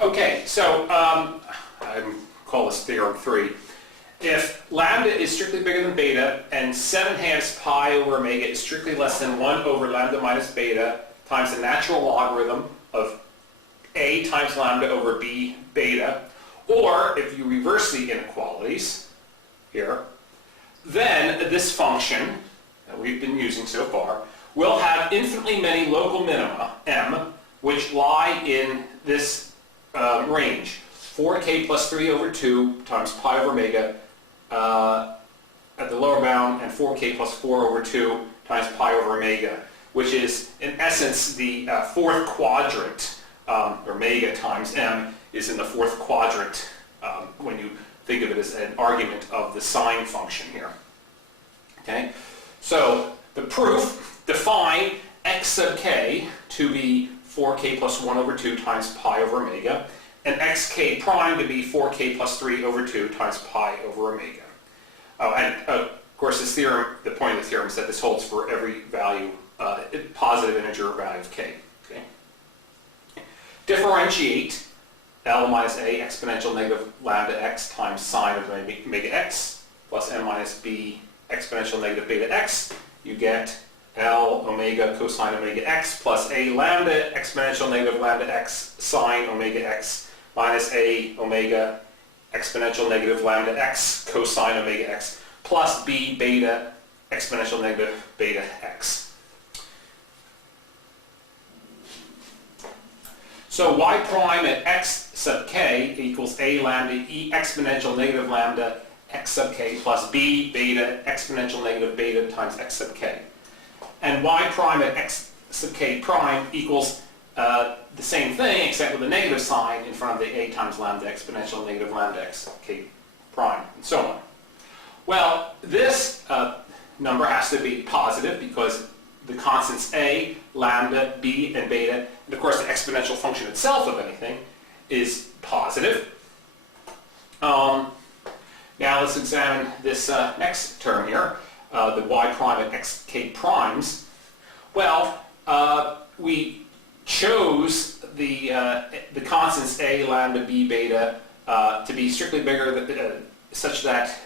Okay, so I call this theorem 3. If lambda is strictly bigger than beta and 7/2 pi over omega is strictly less than 1 over lambda minus beta times the natural logarithm of a times lambda over b beta, or if you reverse the inequalities here, then this function that we've been using so far will have infinitely many local minima, m, which lie in this range, 4k plus 3 over 2 times pi over omega at the lower bound, and 4k plus 4 over 2 times pi over omega, which is in essence the fourth quadrant, omega times m is in the fourth quadrant when you think of it as an argument of the sine function here. Okay, so the proof, define x sub k to be 4k plus 1 over 2 times pi over omega, and xk prime to be 4k plus 3 over 2 times pi over omega. Oh, and of course this theorem, the point of the theorem is that this holds for every value, positive integer value of k. Okay? Differentiate L minus a exponential negative lambda x times sine of omega x plus n minus b exponential negative beta x. You get L omega cosine omega x plus a lambda exponential negative lambda x sine omega x minus a omega exponential negative lambda x cosine omega x plus b beta exponential negative beta x. So y prime at x sub k equals a lambda e exponential negative lambda x sub k plus b beta exponential negative beta times x sub k. And y prime at x sub k prime equals the same thing except with a negative sign in front of the a times lambda exponential negative lambda x sub k prime, and so on. Well, this number has to be positive because the constants a, lambda, b, and beta, and of course the exponential function itself of anything is positive. Now let's examine this next term here, the y prime at xk primes. Well, we chose the constants a, lambda, b, beta to be strictly bigger than, such that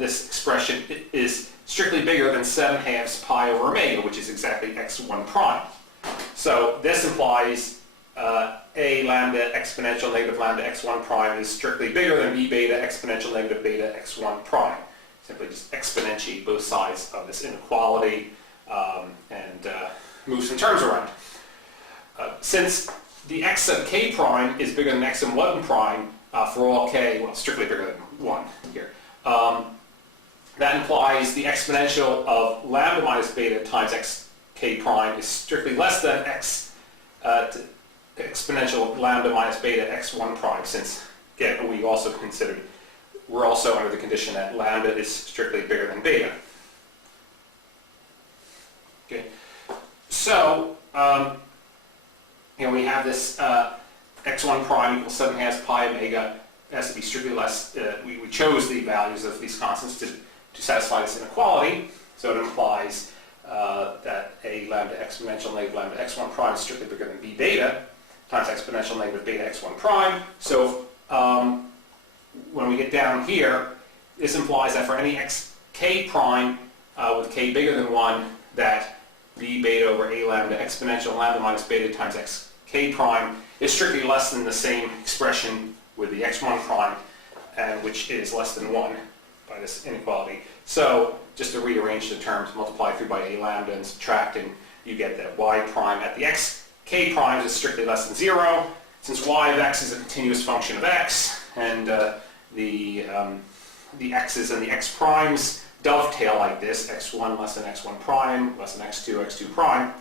this expression is strictly bigger than 7/2 pi over omega, which is exactly x1 prime. So this implies a lambda exponential negative lambda x1 prime is strictly bigger than b beta exponential negative beta x1 prime. Simply just exponentiate both sides of this inequality and move some terms around. Since the x sub k prime is bigger than x sub 1 prime for all k, well, strictly bigger than 1 here, that implies the exponential of lambda minus beta times xk prime is strictly less than x exponential lambda minus beta x1 prime, since, again, we also considered, we're also under the condition that lambda is strictly bigger than beta. Okay, so we have this x1 prime equals 7/2 pi omega. It has to be strictly less. We chose the values of these constants to satisfy this inequality, so it implies that a lambda exponential negative lambda x1 prime is strictly bigger than b beta times exponential negative beta x1 prime. So when we get down here, this implies that for any xk prime with k bigger than 1, that b beta over a lambda exponential lambda minus beta times xk prime is strictly less than the same expression with the x1 prime, and which is less than 1 by this inequality. So just to rearrange the terms, multiply through by a lambda and subtract, and you get that y prime at the xk primes is strictly less than 0. Since y of x is a continuous function of x, and the x's and the x primes dovetail like this, x1 less than x1 prime, less than x2, x2 prime.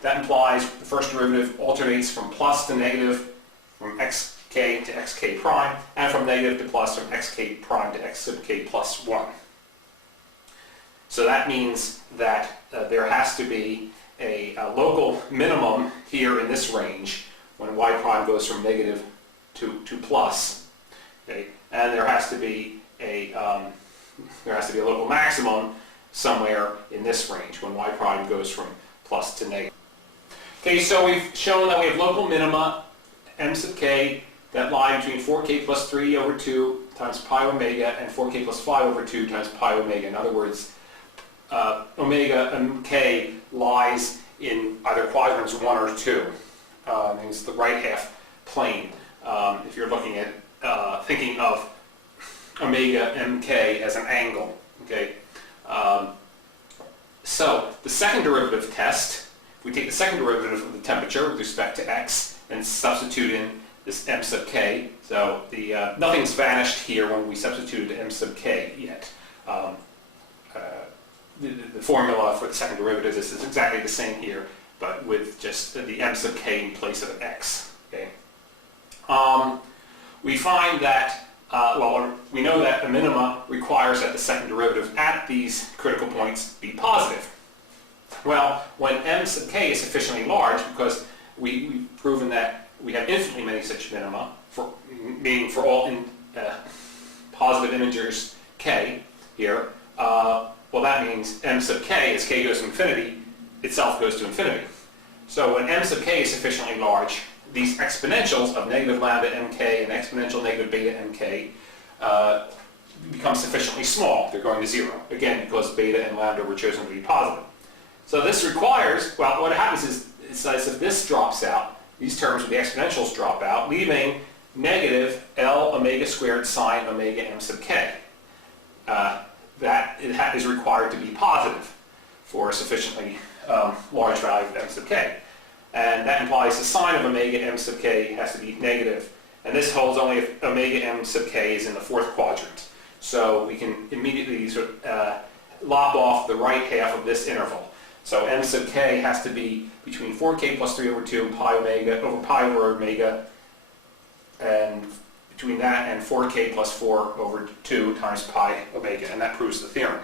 That implies the first derivative alternates from plus to negative from xk to xk prime, and from negative to plus from xk prime to x sub k plus 1. So that means that there has to be a local minimum here in this range when y prime goes from negative to plus. Okay? And there has to be a local maximum somewhere in this range when y prime goes from plus to negative. Okay, so we've shown that we have local minima m sub k that lie between 4k plus 3 over 2 times pi omega and 4k plus 5 over 2 times pi omega. In other words, omega and k lies in either quadrants 1 or 2. It's the right half plane. If you're looking at thinking of omega mk as an angle. Okay. So the second derivative test, if we take the second derivative of the temperature with respect to x and substitute in this m sub k, so nothing's vanished here when we substituted m sub k yet. The formula for the second derivative is exactly the same here, but with just the m sub k in place of an x. Okay. We find that, we know that the minima requires that the second derivative at these critical points be positive. Well, when m sub k is sufficiently large, because we've proven that we have infinitely many such minima, meaning for all positive integers k here, well, that means m sub k, as k goes to infinity, itself goes to infinity. So when m sub k is sufficiently large, these exponentials of negative lambda mk and exponential negative beta mk become sufficiently small. They're going to 0, again, because beta and lambda were chosen to be positive. So this requires, well, what happens is, as if this drops out, these terms with the exponentials drop out, leaving negative L omega squared sine omega m sub k. That is required to be positive for a sufficiently large value of m sub k. And that implies the sign of omega m sub k has to be negative. And this holds only if omega m sub k is in the fourth quadrant. So we can immediately sort of lop off the right half of this interval. So m sub k has to be between 4k plus 3 over 2 pi omega over pi over omega, and between that and 4k plus 4 over 2 times pi omega, and that proves the theorem.